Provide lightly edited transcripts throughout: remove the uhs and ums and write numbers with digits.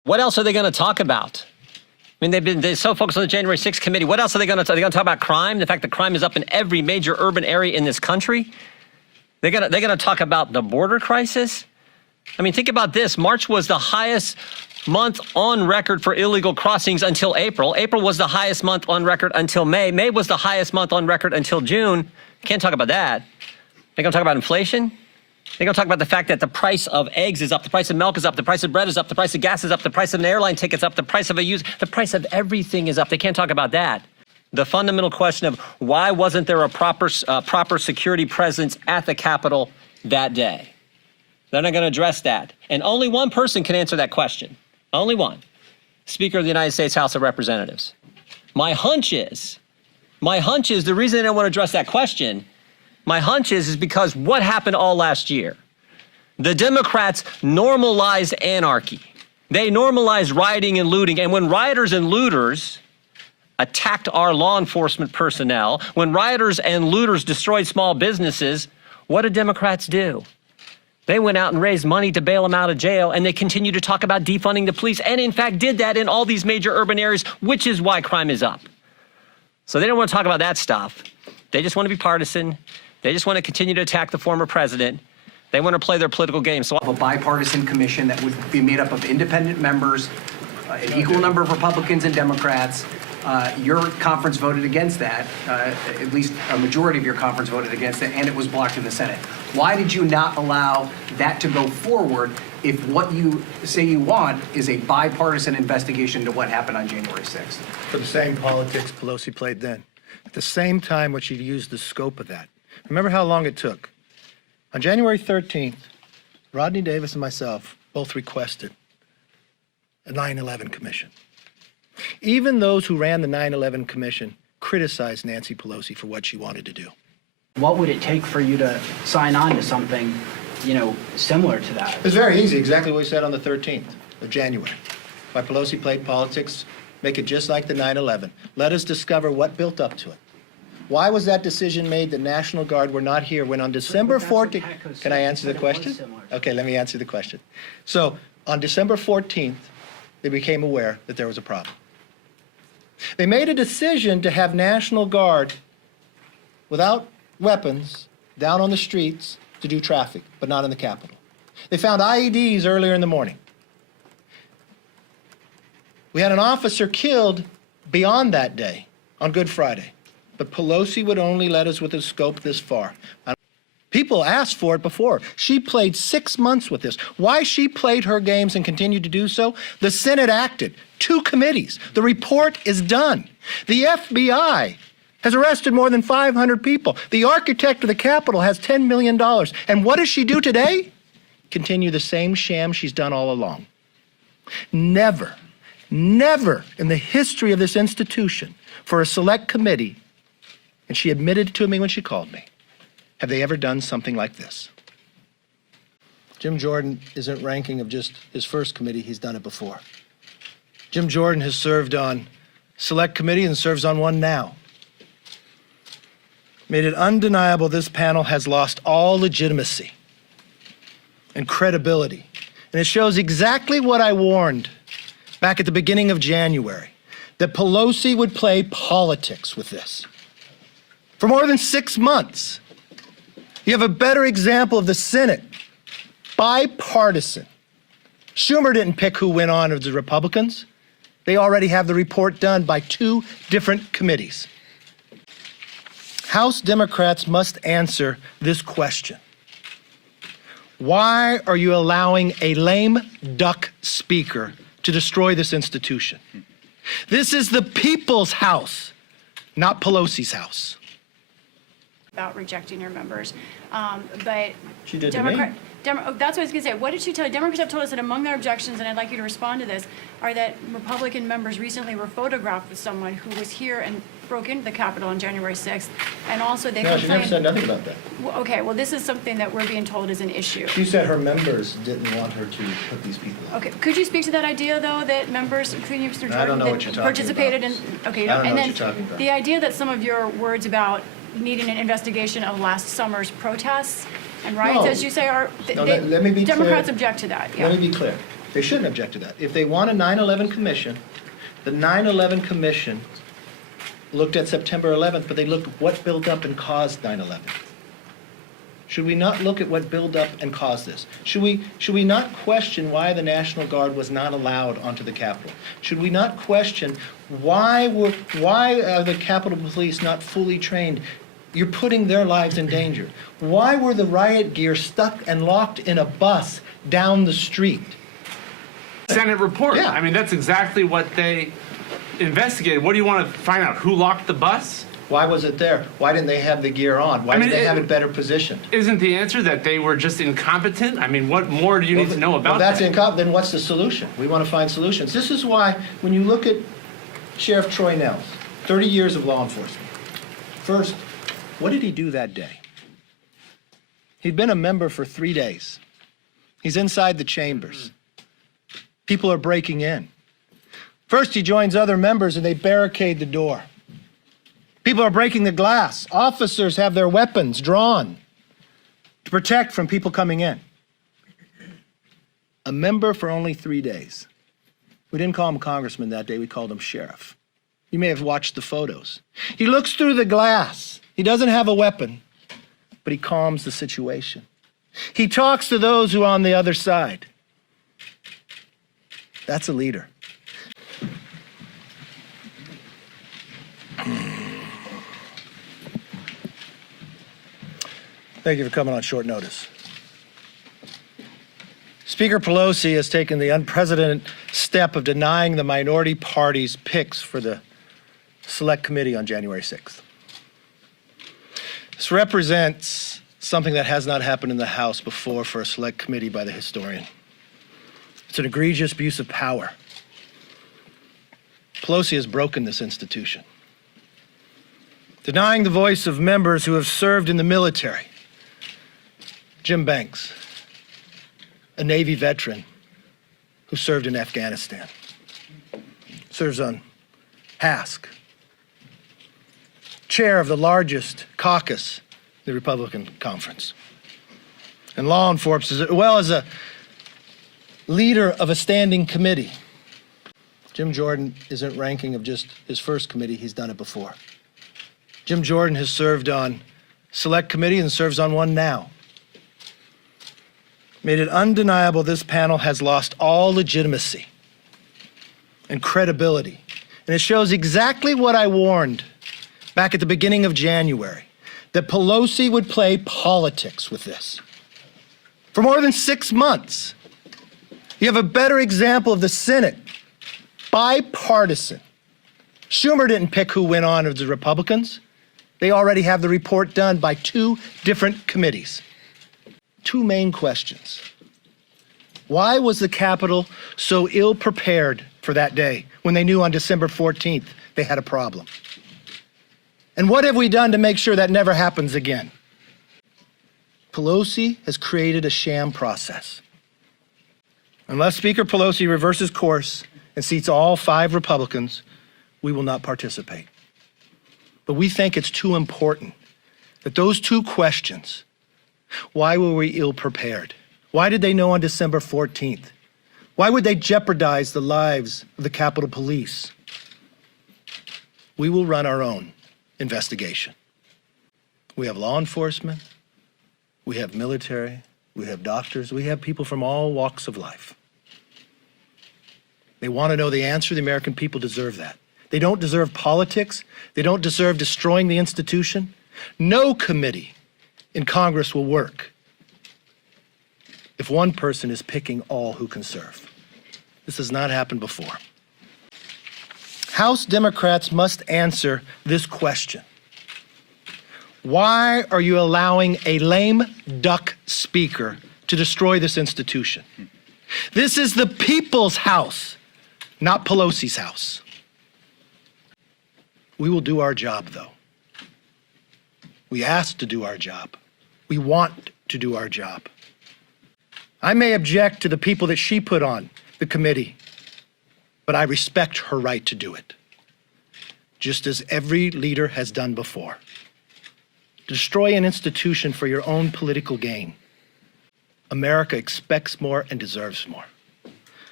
What else are they going to talk about? I mean, they're so focused on the January 6th committee. What else are they going to talk? Are they going to talk about crime? The fact that crime is up in every major urban area in this country. They're going to talk about the border crisis. I mean, think about this. March was the highest month on record for illegal crossings until April. April was the highest month on record until May. May was the highest month on record until June. Can't talk about that. They're going to talk about inflation. They're going to talk about the fact that the price of eggs is up, the price of milk is up, the price of bread is up, the price of gas is up, the price of an airline ticket's up, the price of the price of everything is up. They can't talk about that. The fundamental question of why wasn't there a proper security presence at the Capitol that day? They're not going to address that. And only one person can answer that question. Only one. Speaker of the United States House of Representatives. My hunch is the reason they don't want to address that question, my hunch is because what happened all last year? The Democrats normalized anarchy. They normalized rioting and looting. And when rioters and looters attacked our law enforcement personnel, when rioters and looters destroyed small businesses, what did Democrats do? They went out and raised money to bail them out of jail, and they continue to talk about defunding the police, and in fact did that in all these major urban areas, which is why crime is up. So they don't want to talk about that stuff. They just want to be partisan. They just want to continue to attack the former president. They want to play their political game. So a bipartisan commission that would be made up of independent members, an equal number of Republicans and Democrats. Your conference voted against that. At least a majority of your conference voted against it, and it was blocked in the Senate. Why did you not allow that to go forward if what you say you want is a bipartisan investigation into what happened on January 6th? For the same politics Pelosi played then. At the same time, what she used the scope of that. Remember how long it took. On January 13th, Rodney Davis and myself both requested a 9/11 commission. Even those who ran the 9/11 commission criticized Nancy Pelosi for what she wanted to do. What would it take for you to sign on to something, similar to that? It's very easy, exactly what we said on the 13th of January. Why Pelosi played politics, make it just like the 9/11. Let us discover what built up to it. Why was that decision made? The National Guard were not here when on December 14th, can I answer the question? Okay, let me answer the question. So on December 14th, they became aware that there was a problem. They made a decision to have National Guard without weapons down on the streets to do traffic, but not in the Capitol. They found IEDs earlier in the morning. We had an officer killed beyond that day on Good Friday, but Pelosi would only let us with a scope this far. People asked for it before. She played 6 months with this. Why she played her games and continued to do so? The Senate acted. 2 committees. The report is done. The FBI has arrested more than 500 people. The architect of the Capitol has $10 million. And what does she do today? Continue the same sham she's done all along. Never, never in the history of this institution for a select committee, and she admitted it to me when she called me, have they ever done something like this? Jim Jordan isn't ranking of just his first committee, he's done it before. Jim Jordan has served on select committee and serves on one now. Made it undeniable this panel has lost all legitimacy and credibility. And it shows exactly what I warned back at the beginning of January, that Pelosi would play politics with this. For more than 6 months, you have a better example of the Senate, bipartisan. Schumer didn't pick who went on as the Republicans. They already have the report done by 2 different committees. House Democrats must answer this question. Why are you allowing a lame duck speaker to destroy this institution? This is the people's house, not Pelosi's house. About rejecting your members, but She did that's to me. what I was going to say. What did she tell you? Democrats have told us that among their objections, and I'd like you to respond to this, are that Republican members recently were photographed with someone who was here and broke into the Capitol on January 6th, and also they No, she never said complained. nothing about that. Okay, well, this is something that we're being told is an issue. She said her members didn't want her to put these people on. Okay, could you speak to that idea, though, that members, including Mr. Jordan, I don't know that what you're talking participated about. in? Okay, I don't know and what then you're talking about. the idea that some of your words about needing an investigation of last summer's protests and riots, No. as you say, are No, let me be Democrats clear. object to that. Yeah. Let me be clear. They shouldn't object to that. If they want a 9/11 commission, the 9/11 commission looked at September 11th, but they looked at what built up and caused 9/11. Should we not look at what built up and caused this? Should we not question why the National Guard was not allowed onto the Capitol? Should we not question why are the Capitol Police not fully trained? You're putting their lives in danger. Why were the riot gear stuck and locked in a bus down the street? Senate report. Yeah. I mean, that's exactly what they investigated. What do you want to find out? Who locked the bus? Why was it there? Why didn't they have the gear on? Why didn't they have it better positioned? Isn't the answer that they were just incompetent? I mean, what more do you need to know about that's that? incompetent. Then what's the solution? We want to find solutions. This is why when you look at Sheriff Troy Nels, 30 years of law enforcement. First, what did he do that day? He'd been a member for 3 days. He's inside the chambers. People are breaking in. First, he joins other members and they barricade the door. People are breaking the glass. Officers have their weapons drawn to protect from people coming in. A member for only 3 days. We didn't call him congressman that day, we called him sheriff. You may have watched the photos. He looks through the glass. He doesn't have a weapon, but he calms the situation. He talks to those who are on the other side. That's a leader. Thank you for coming on short notice. Speaker Pelosi has taken the unprecedented step of denying the minority party's picks for the Select Committee on January 6th. This represents something that has not happened in the House before for a Select Committee by the historian. It's an egregious abuse of power. Pelosi has broken this institution, denying the voice of members who have served in the military. Jim Banks, a Navy veteran who served in Afghanistan, serves on HASC, chair of the largest caucus, the Republican Conference, and law enforcement, as well as a leader of a standing committee. Jim Jordan isn't ranking of just his first committee, he's done it before. Jim Jordan has served on Select Committee and serves on one now. Made it undeniable this panel has lost all legitimacy and credibility. And it shows exactly what I warned back at the beginning of January, that Pelosi would play politics with this. For more than 6 months, you have a better example of the Senate, bipartisan. Schumer didn't pick who went on as the Republicans. They already have the report done by 2 different committees. 2 main questions. Why was the Capitol so ill prepared for that day when they knew on December 14th they had a problem? And what have we done to make sure that never happens again? Pelosi has created a sham process. Unless Speaker Pelosi reverses course and seats all 5 Republicans, we will not participate. But we think it's too important that those 2 questions, why were we ill prepared? Why did they know on December 14th? Why would they jeopardize the lives of the Capitol Police? We will run our own investigation. We have law enforcement, we have military, we have doctors, we have people from all walks of life. They want to know the answer. The American people deserve that. They don't deserve politics. They don't deserve destroying the institution. No committee in Congress will work if one person is picking all who can serve. This has not happened before. House Democrats must answer this question. Why are you allowing a lame duck speaker to destroy this institution? This is the people's house, not Pelosi's house. We will do our job, though. We asked to do our job. We want to do our job. I may object to the people that she put on the committee, but I respect her right to do it, just as every leader has done before. Destroy an institution for your own political gain. America expects more and deserves more.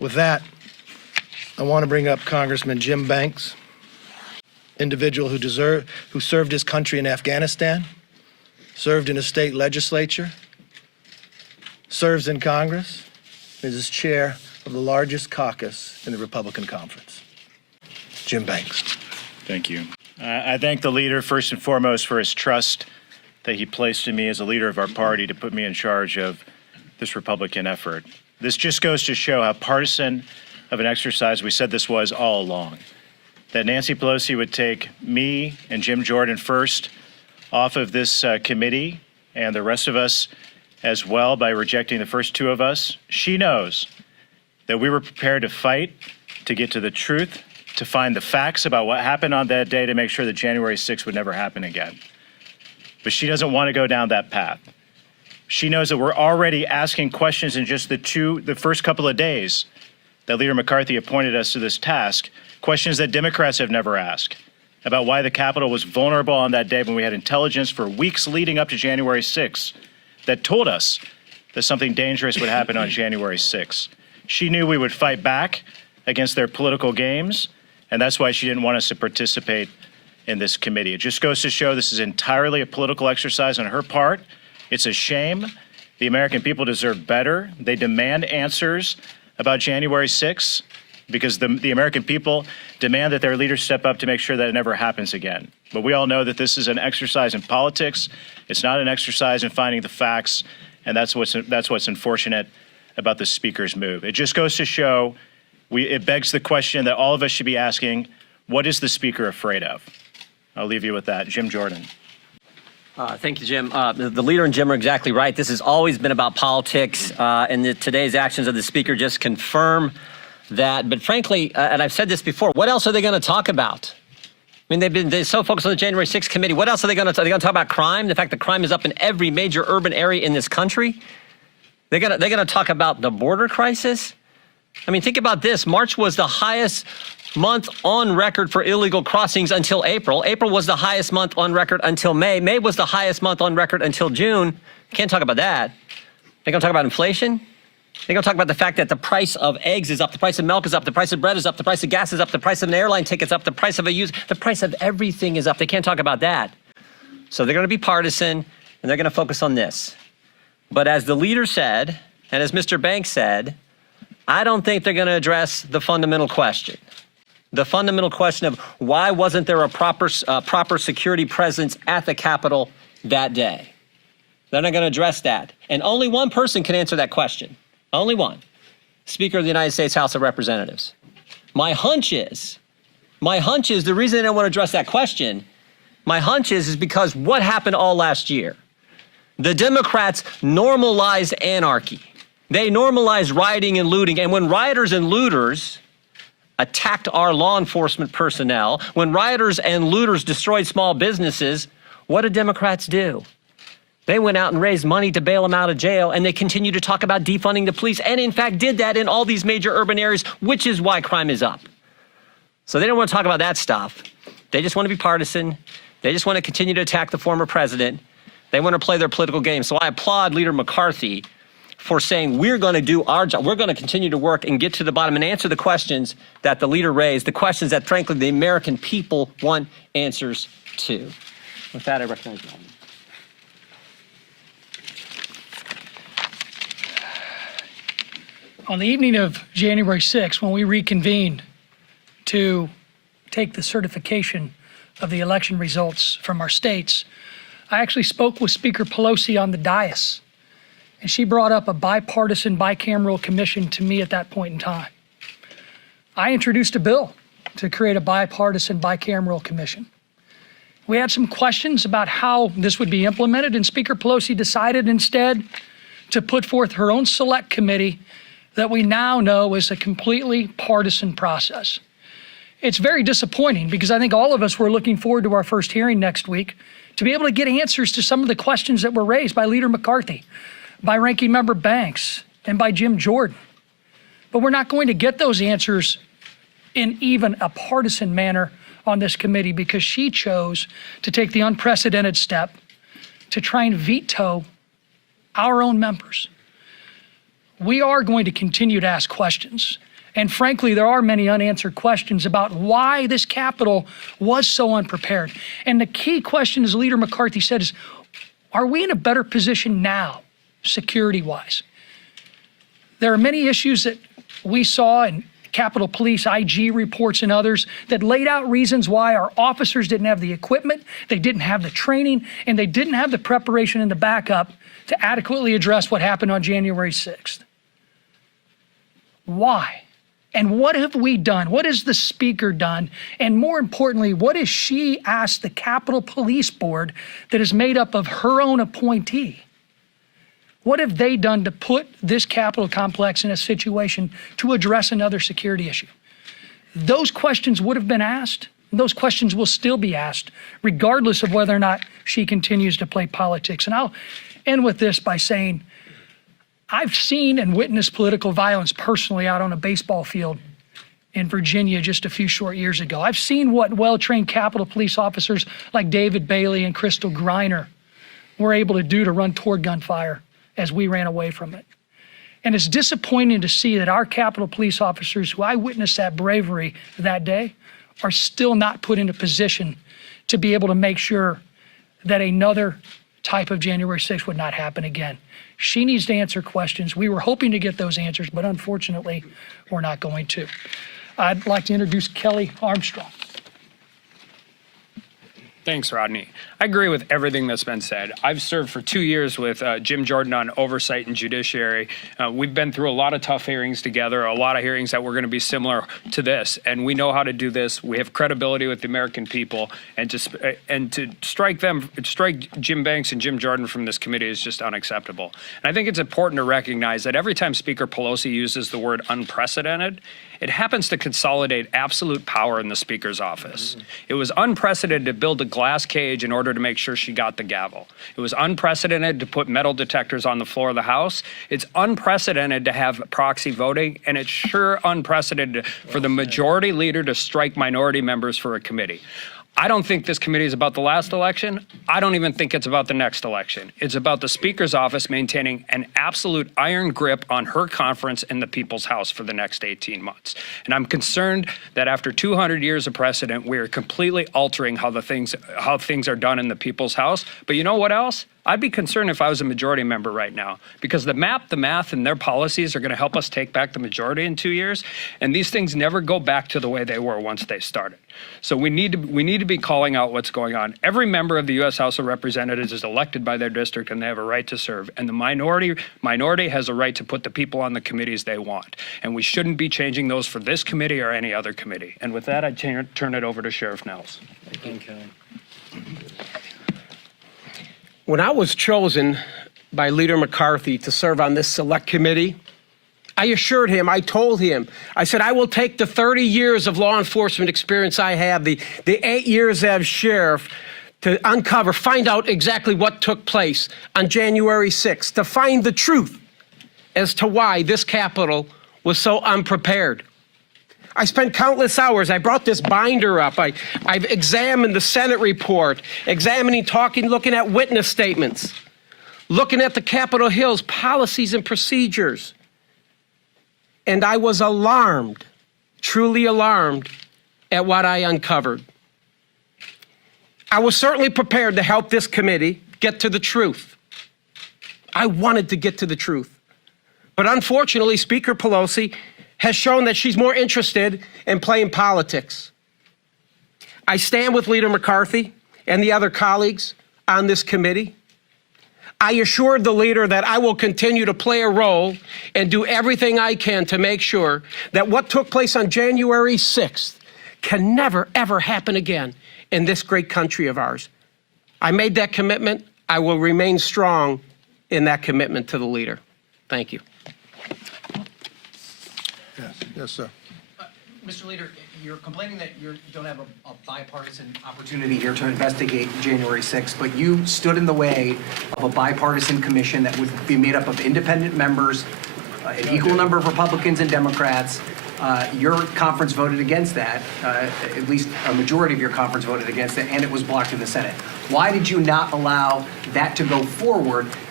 With that, I want to bring up Congressman Jim Banks, individual who served his country in Afghanistan, served in a state legislature, serves in Congress, is chair of the largest caucus in the Republican Conference. Jim Banks. Thank you. I thank the leader first and foremost for his trust that he placed in me as a leader of our party to put me in charge of this Republican effort. This just goes to show how partisan of an exercise we said this was all along. That Nancy Pelosi would take me and Jim Jordan first off of this committee and the rest of us as well by rejecting the first two of us. She knows that we were prepared to fight to get to the truth, to find the facts about what happened on that day to make sure that January 6th would never happen again. But she doesn't want to go down that path. She knows that we're already asking questions in just the first couple of days that Leader McCarthy appointed us to this task, questions that Democrats have never asked about why the Capitol was vulnerable on that day when we had intelligence for weeks leading up to January 6th that told us that something dangerous would happen on January 6th. She knew we would fight back against their political games, and that's why she didn't want us to participate in this committee. It just goes to show this is entirely a political exercise on her part. It's a shame. The American people deserve better. They demand answers about January 6th because the American people demand that their leaders step up to make sure that it never happens again. But we all know that this is an exercise in politics. It's not an exercise in finding the facts, and that's what's unfortunate about the Speaker's move. It just goes to show, it begs the question that all of us should be asking, what is the Speaker afraid of? I'll leave you with that. Jim Jordan. Thank you, Jim. The leader and Jim are exactly right. This has always been about politics, and today's actions of the Speaker just confirm that. But frankly, and I've said this before, what else are they going to talk about? I mean, they're so focused on the January 6th committee. What else are they going to talk? Are they going to talk about crime? The fact that crime is up in every major urban area in this country? They're going to talk about the border crisis? I mean, think about this. March was the highest month on record for illegal crossings until April. April was the highest month on record until May. May was the highest month on record until June. Can't talk about that. They're going to talk about inflation. They're going to talk about the fact that the price of eggs is up, the price of milk is up, the price of bread is up, the price of gas is up, the price of an airline ticket is up, the price of the price of everything is up. They can't talk about that. So they're going to be partisan, and they're going to focus on this. But as the leader said, and as Mr. Banks said, I don't think they're going to address the fundamental question. The fundamental question of why wasn't there a proper security presence at the Capitol that day? They're not going to address that. And only one person can answer that question. Only one. Speaker of the United States House of Representatives. My hunch is the reason they don't want to address that question, my hunch is because what happened all last year? The Democrats normalized anarchy. They normalized rioting and looting. And when rioters and looters attacked our law enforcement personnel, when rioters and looters destroyed small businesses, what did Democrats do? They went out and raised money to bail them out of jail, and they continue to talk about defunding the police, and in fact did that in all these major urban areas, which is why crime is up. So they don't want to talk about that stuff. They just want to be partisan. They just want to continue to attack the former president. They want to play their political game. So I applaud Leader McCarthy for saying we're going to do our job. We're going to continue to work and get to the bottom and answer the questions that the leader raised, the questions that, frankly, the American people want answers to. With that, I recognize you. On the evening of January 6th, when we reconvened to take the certification of the election results from our states, I actually spoke with Speaker Pelosi on the dais, and she brought up a bipartisan, bicameral commission to me at that point in time. I introduced a bill to create a bipartisan, bicameral commission. We had some questions about how this would be implemented, and Speaker Pelosi decided instead to put forth her own select committee that we now know is a completely partisan process. It's very disappointing because I think all of us were looking forward to our first hearing next week to be able to get answers to some of the questions that were raised by Leader McCarthy, by Ranking Member Banks, and by Jim Jordan. But we're not going to get those answers in even a partisan manner on this committee because she chose to take the unprecedented step to try and veto our own members. We are going to continue to ask questions. And frankly, there are many unanswered questions about why this Capitol was so unprepared. And the key question, as Leader McCarthy said, is, are we in a better position now, security-wise? There are many issues that we saw in Capitol Police, IG reports and others that laid out reasons why our officers didn't have the equipment, they didn't have the training, and they didn't have the preparation and the backup to adequately address what happened on January 6th. Why? And what have we done? What has the Speaker done? And more importantly, what has she asked the Capitol Police Board that is made up of her own appointee? What have they done to put this Capitol complex in a situation to address another security issue? Those questions would have been asked. Those questions will still be asked, regardless of whether or not she continues to play politics. And I'll end with this by saying, I've seen and witnessed political violence personally out on a baseball field in Virginia just a few short years ago. I've seen what well-trained Capitol Police officers like David Bailey and Crystal Griner were able to do to run toward gunfire as we ran away from it. And it's disappointing to see that our Capitol Police officers, who I witnessed that bravery that day, are still not put in a position to be able to make sure that another type of January 6th would not happen again. She needs to answer questions. We were hoping to get those answers, but unfortunately, we're not going to. I'd like to introduce Kelly Armstrong. Thanks, Rodney. I agree with everything that's been said. I've served for 2 years with Jim Jordan on oversight and judiciary. We've been through a lot of tough hearings together, a lot of hearings that were going to be similar to this, and we know how to do this. We have credibility with the American people, and to strike Jim Banks and Jim Jordan from this committee is just unacceptable. And I think it's important to recognize that every time Speaker Pelosi uses the word unprecedented, it happens to consolidate absolute power in the Speaker's office. It was unprecedented to build a glass cage in order to make sure she got the gavel. It was unprecedented to put metal detectors on the floor of the House. It's unprecedented to have proxy voting, and it's sure unprecedented for the majority leader to strike minority members for a committee. I don't think this committee is about the last election. I don't even think it's about the next election. It's about the Speaker's office maintaining an absolute iron grip on her conference and the People's House for the next 18 months. And I'm concerned that after 200 years of precedent, we are completely altering how things are done in the People's House. But you know what else? I'd be concerned if I was a majority member right now, because the map, the math, and their policies are going to help us take back the majority in 2 years, and these things never go back to the way they were once they started. So we need to be calling out what's going on. Every member of the U.S. House of Representatives is elected by their district, and they have a right to serve. And the minority has a right to put the people on the committees they want. And we shouldn't be changing those for this committee or any other committee. And with that, I turn it over to Sheriff Nels. Thank you. When I was chosen by Leader McCarthy to serve on this select committee, I assured him, I told him, I said, I will take the 30 years of law enforcement experience I have, the 8 years as sheriff, to find out exactly what took place on January 6th, to find the truth as to why this Capitol was so unprepared. I spent countless hours. I brought this binder up. I've examined the Senate report, looking at witness statements, looking at the Capitol Hill's policies and procedures. And I was alarmed, truly alarmed, at what I uncovered. I was certainly prepared to help this committee get to the truth. I wanted to get to the truth. But unfortunately, Speaker Pelosi has shown that she's more interested in playing politics. I stand with Leader McCarthy and the other colleagues on this committee. I assured the leader that I will continue to play a role and do everything I can to make sure that what took place on January 6th can never, ever happen again in this great country of ours. I made that commitment. I will remain strong in that commitment to the leader. Thank you. Yes, sir. Mr. Leader, you're complaining that you don't have a bipartisan opportunity here to investigate January 6th, but you stood in the way of a bipartisan commission that would be made up of independent members, an equal number of Republicans and Democrats. Your conference voted against that, at least a majority of your conference voted against it, and it was blocked in the Senate. Why did you not allow that to go forward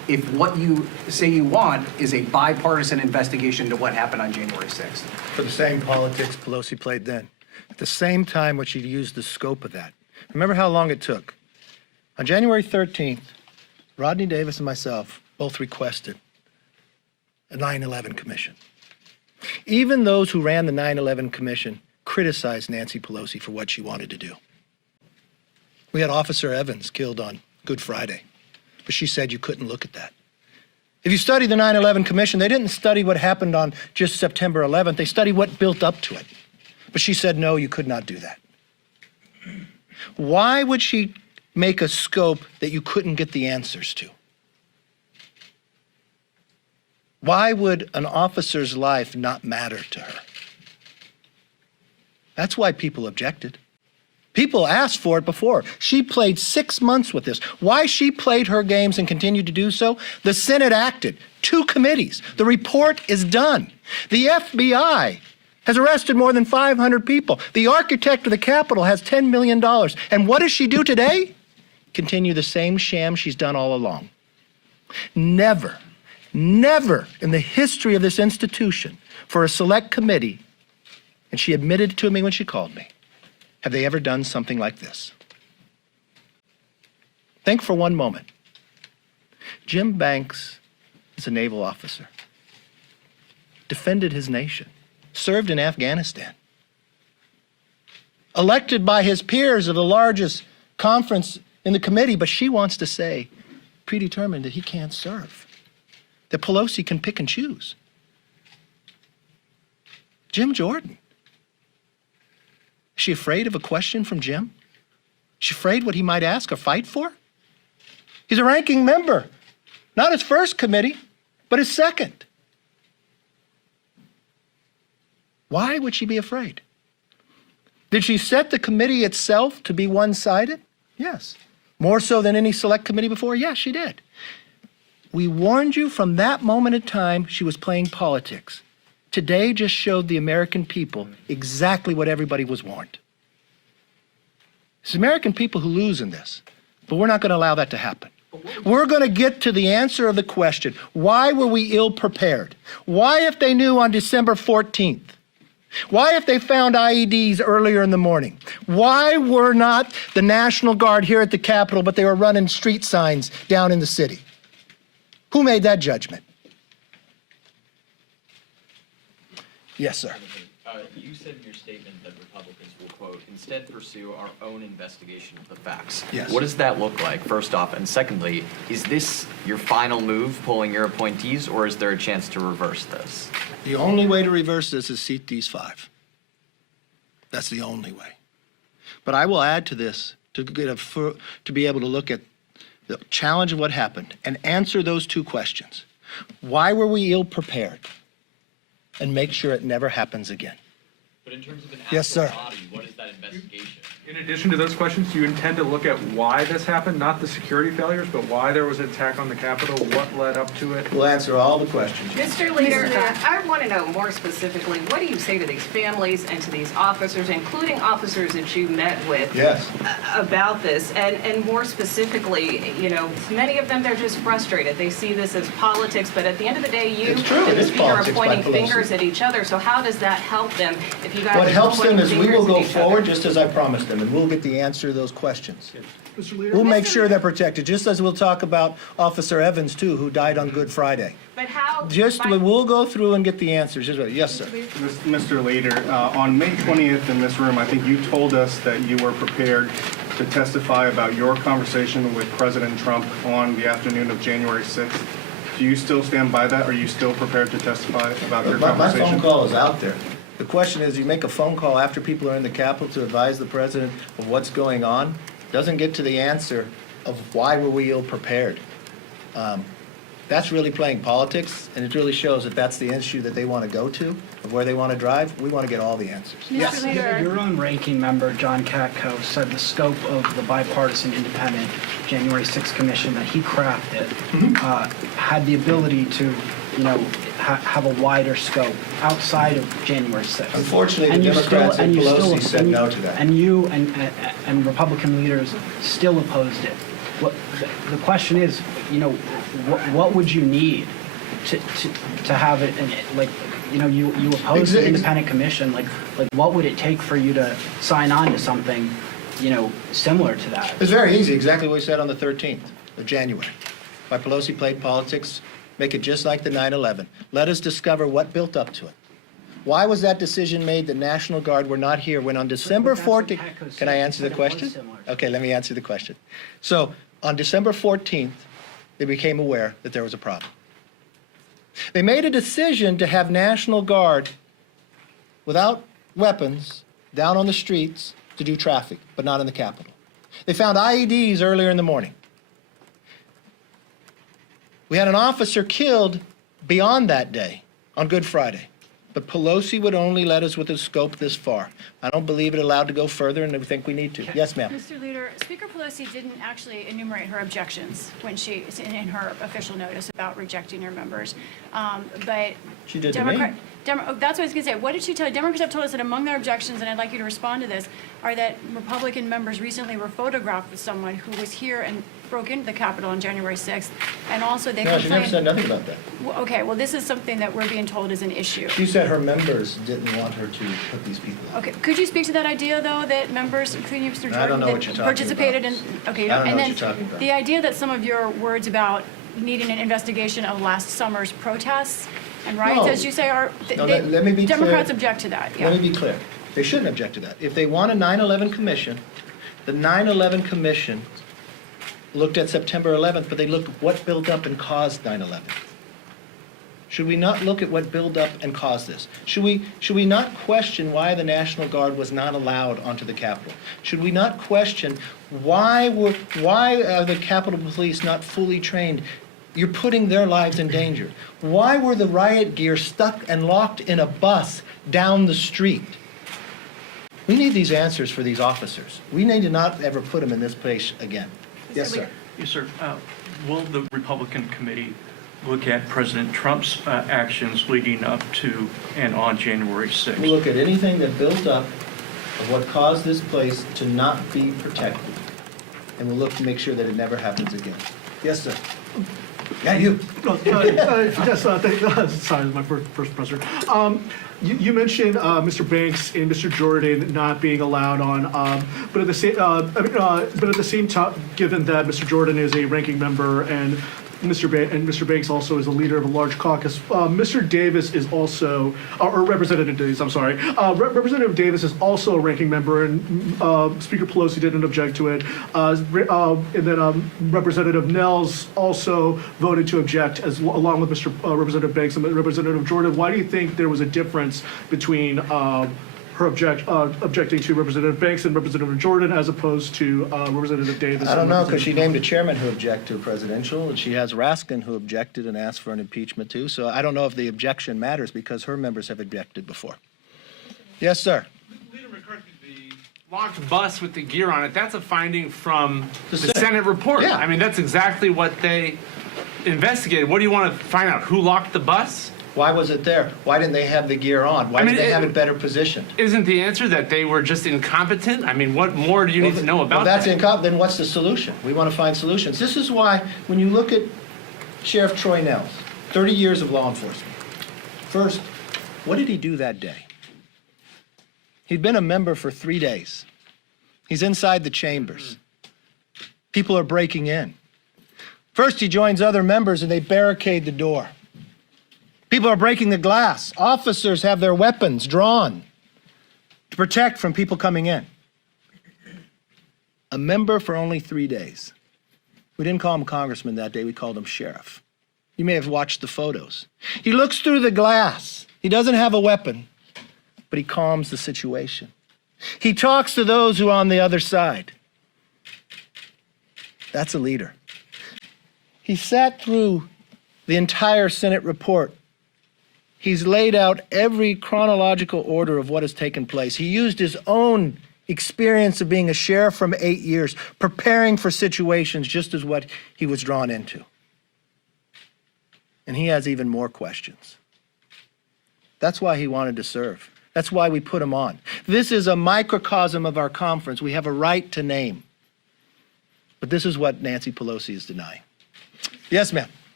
if what you say you want is a bipartisan investigation into what happened on January 6th. For the same politics Pelosi played then. At the same time, when she used the scope of that. Remember how long it took? On January 13th, Rodney Davis and myself both requested a 9/11 commission. Even those who ran the 9/11 commission criticized Nancy Pelosi for what she wanted to do. We had Officer Evans killed on Good Friday, but she said you couldn't look at that. If you study the 9/11 commission, they didn't study what happened on just September 11th. They studied what built up to it. But she said, no, you could not do that. Why would she make a scope that you couldn't get the answers to? Why would an officer's life not matter to her? That's why people objected. People asked for it before. She played 6 months with this. Why she played her games and continued to do so? The Senate acted. 2 committees. The report is done. The FBI has arrested more than 500 people. The architect of the Capitol has $10 million. And what does she do today? Continue the same sham she's done all along. Never, never in the history of this institution for a select committee, and she admitted to me when she called me, have they ever done something like this. Think for one moment. Jim Banks is a naval officer, defended his nation, served in Afghanistan, elected by his peers of the largest conference in the committee, but she wants to say, predetermined, that he can't serve, that Pelosi can pick and choose. Jim Jordan. Is she afraid of a question from Jim? Is she afraid what he might ask or fight for? He's a ranking member, not his first committee, but his second. Why would she be afraid? Did she set the committee itself to be one-sided? Yes. More so than any select committee before? Yes, she did. We warned you from that moment in time she was playing politics. Today just showed the American people exactly what everybody was warned. It's American people who lose in this, but we're not going to allow that to happen. We're going to get to the answer of the question. Why were we ill prepared? Why, if they knew on December 14th? Why, if they found IEDs earlier in the morning? Why were not the National Guard here at the Capitol, but they were running street signs down in the city? Who made that judgment? Yes, sir. You said in your statement that Republicans will, quote, instead pursue our own investigation of the facts. Yes. What does that look like, first off? And secondly, is this your final move, pulling your appointees, or is there a chance to reverse this? The only way to reverse this is seat these 5. That's the only way. But I will add to this to be able to look at the challenge of what happened and answer those 2 questions. Why were we ill prepared? And make sure it never happens again. But in terms of an Yes, sir. body, what is that investigation? In addition to those questions, do you intend to look at why this happened, not the security failures, but why there was an attack on the Capitol, what led up to it? We'll answer all the questions. Mr. Leader, I want to know more specifically, what do you say to these families and to these officers, including officers that you met with, Yes. about this? And more specifically, you know, many of them, they're just frustrated. They see this as politics, but at the end of the day, you It's true, and it the is Speaker are politics by pointing Pelosi. fingers at each other. So how does that help them if you guys What are helps them pointing is we will fingers go at each other? forward just as I promised them, and we'll get the answer to those questions. We'll make sure they're protected, just as we'll talk about Officer Evans, too, who died on Good Friday. But how? We'll go through and get the answers. Yes, sir. Mr. Leader, on May 20th in this room, I think you told us that you were prepared to testify about your conversation with President Trump on the afternoon of January 6th. Do you still stand by that? Are you still prepared to testify about your My conversation? phone call is out there. The question is, you make a phone call after people are in the Capitol to advise the president of what's going on, doesn't get to the answer of why were we ill prepared. That's really playing politics, and it really shows that that's the issue that they want to go to, of where they want to drive. We want to get all the answers. Mr. Leader. Your own ranking member, John Katko, said the scope of the bipartisan independent January 6th commission that he crafted had the ability to, you know, have a wider scope outside of January 6th. Unfortunately, the Democrats and Pelosi said no to that. And you and Republican leaders still opposed it. The question is, you know, what would you need to have it, like, you know, you oppose the independent commission, like what would it take for you to sign on to something, you know, similar to that? It's very easy, exactly what we said on the 13th of January. Why Pelosi played politics, make it just like the 9/11. Let us discover what built up to it. Why was that decision made? The National Guard were not here when on December 14th, can I answer the question? Okay, let me answer the question. So on December 14th, they became aware that there was a problem. They made a decision to have National Guard without weapons down on the streets to do traffic, but not in the Capitol. They found IEDs earlier in the morning. We had an officer killed beyond that day on Good Friday. But Pelosi would only let us with a scope this far. I don't believe it allowed to go further, and I think we need to. Yes, ma'am. Mr. Leader, Speaker Pelosi didn't actually enumerate her objections when in her official notice about rejecting her members. But She did to me. That's what I was going to say. What did she tell you? Democrats have told us that among their objections, and I'd like you to respond to this, are that Republican members recently were photographed with someone who was here and broke into the Capitol on January 6th, and also they No, she never complained. said nothing about that. Okay, well, this is something that we're being told is an issue. She said her members didn't want her to put these people in. Okay, could you speak to that idea, though, that members, including you, Mr. Jordan, I don't know that what you're talking participated about. in? Okay, I don't know and what then you're talking about. the idea that some of your words about needing an investigation of last summer's protests and riots, No. as you say, are No, let me be clear. Democrats object to that. Yeah. Let me be clear. They shouldn't object to that. If they want a 9/11 commission, the 9/11 commission looked at September 11th, but they looked at what built up and caused 9/11. Should we not look at what built up and caused this? Should we not question why the National Guard was not allowed onto the Capitol? Should we not question why are the Capitol Police not fully trained? You're putting their lives in danger. Why were the riot gear stuck and locked in a bus down the street? We need these answers for these officers. We need to not ever put them in this place again. Yes, sir. Yes, sir. Will the Republican committee look at President Trump's actions leading up to and on January 6th? We'll look at anything that built up of what caused this place to not be protected. And we'll look to make sure that it never happens again. Yes, sir. Yeah, you. Yes, sorry, my first presser. You mentioned Mr. Banks and Mr. Jordan not being allowed on, but at the same time, given that Mr. Jordan is a ranking member and Mr. Banks also is a leader of a large caucus. Mr. Davis is also, or Representative Davis, I'm sorry. Representative Davis is also a ranking member, and Speaker Pelosi didn't object to it. And then Representative Nels also voted to object, along with Representative Banks and Representative Jordan. Why do you think there was a difference between her objecting to Representative Banks and Representative Jordan as opposed to Representative Davis? I don't know, because she named a chairman who objected to presidential, and she has Raskin who objected and asked for an impeachment too. So I don't know if the objection matters because her members have objected before. Yes, sir. Leader McCarthy, the locked bus with the gear on it, that's a finding from the Senate report. Yeah. I mean, that's exactly what they investigated. What do you want to find out? Who locked the bus? Why was it there? Why didn't they have the gear on? Why didn't they have it better positioned? Isn't the answer that they were just incompetent? I mean, what more do you need to know about that's that? Then what's the solution? We want to find solutions. This is why, when you look at Sheriff Troy Nels, 30 years of law enforcement. First, what did he do that day? He'd been a member for 3 days. He's inside the chambers. People are breaking in. First, he joins other members and they barricade the door. People are breaking the glass. Officers have their weapons drawn to protect from people coming in. A member for only 3 days. We didn't call him congressman that day, we called him sheriff. You may have watched the photos. He looks through the glass. He doesn't have a weapon, but he calms the situation. He talks to those who are on the other side. That's a leader. He sat through the entire Senate report. He's laid out every chronological order of what has taken place. He used his own experience of being a sheriff from 8 years, preparing for situations just as what he was drawn into. And he has even more questions. That's why he wanted to serve. That's why we put him on. This is a microcosm of our conference. We have a right to name. But this is what Nancy Pelosi is denying. Yes, ma'am.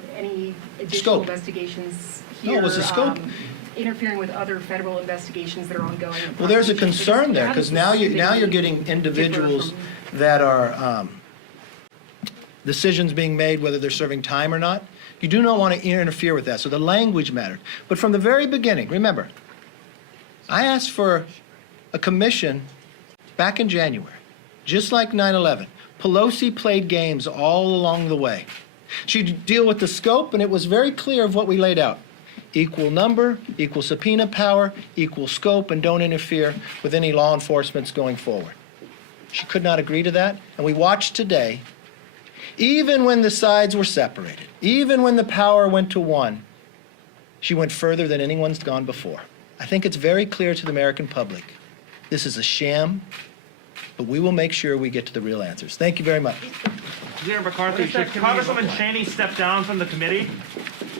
about any additional Scope. investigations No, here. it was a scope. Interfering with other federal investigations that are ongoing. Well, there's a prosecutions. concern there, How because does now this you're differ getting individuals from- that are, decisions being made whether they're serving time or not. You do not want to interfere with that, so the language mattered. But from the very beginning, remember, I asked for a commission back in January, just like 9/11. Pelosi played games all along the way. She'd deal with the scope, and it was very clear of what we laid out. Equal number, equal subpoena power, equal scope, and don't interfere with any law enforcement's going forward. She could not agree to that, and we watched today, even when the sides were separated, even when the power went to one, she went further than anyone's gone before. I think it's very clear to the American public. This is a sham, but we will make sure we get to the real answers. Thank you very much. Leader McCarthy, should Congresswoman Cheney step down from the committee?